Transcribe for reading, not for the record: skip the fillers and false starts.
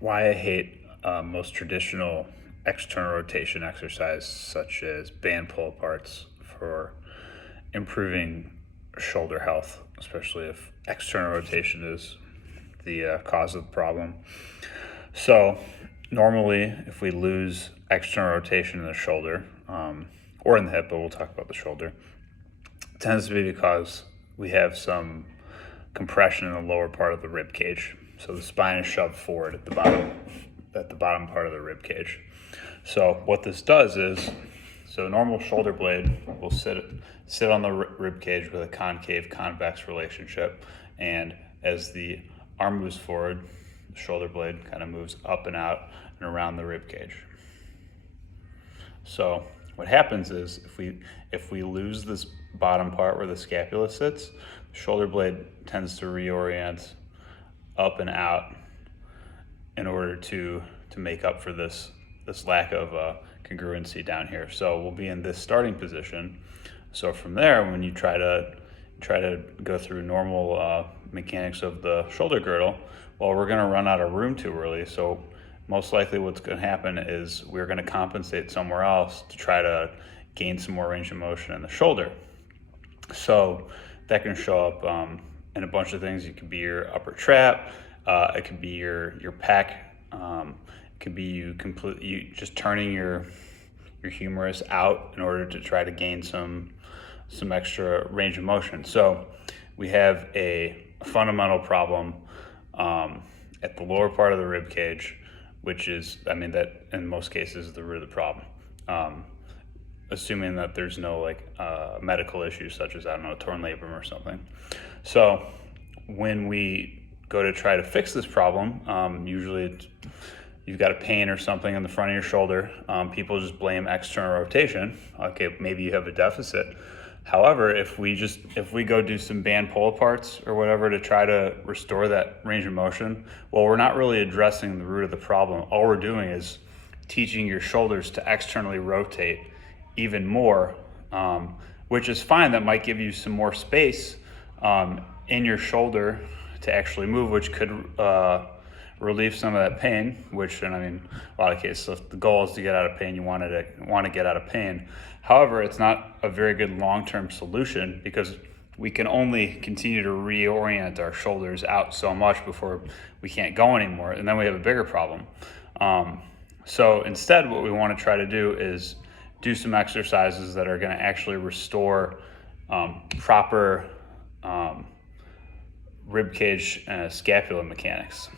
why I hate most traditional external rotation exercise, such as band pull aparts, for improving shoulder health, especially if external rotation is the cause of the problem. So, normally, if we lose external rotation in the shoulder or in the hip, but we'll talk about the shoulder, it tends to be because we have some compression in the lower part of the rib cage. So the spine is shoved forward at the bottom part of the rib cage. So what this does is, so a normal shoulder blade will sit on the rib cage with a concave convex relationship, and as the arm moves forward, the shoulder blade kind of moves up and out and around the rib cage. So what happens is if we lose this bottom part where the scapula sits, the shoulder blade tends to reorient up and out in order to make up for this lack of congruency down here. So we'll be in this starting position. So from there, when you try to go through normal mechanics of the shoulder girdle, well, we're going to run out of room too early. So most likely what's going to happen is we're going to compensate somewhere else to try to gain some more range of motion in the shoulder. So that can show up in a bunch of things. It could be your upper trap, it could be your pec, it could be you just turning your humerus out in order to try to gain some extra range of motion. So we have a fundamental problem at the lower part of the rib cage, which is, that in most cases is the root of the problem. Assuming that there's no medical issues such as, a torn labrum or something. So when we go to try to fix this problem, usually you've got a pain or something in the front of your shoulder. People just blame external rotation. Okay, maybe you have a deficit. However, if we go do some band pull aparts or whatever to try to restore that range of motion, well, we're not really addressing the root of the problem. All we're doing is teaching your shoulders to externally rotate even more, which is fine. That might give you some more space in your shoulder to actually move, which could relieve some of that pain, which, and a lot of cases, if the goal is to get out of pain, you want to get out of pain. However, it's not a very good long-term solution because we can only continue to reorient our shoulders out so much before we can't go anymore, and then we have a bigger problem. So instead, what we want to try to do is do some exercises that are going to actually restore proper rib cage scapula mechanics.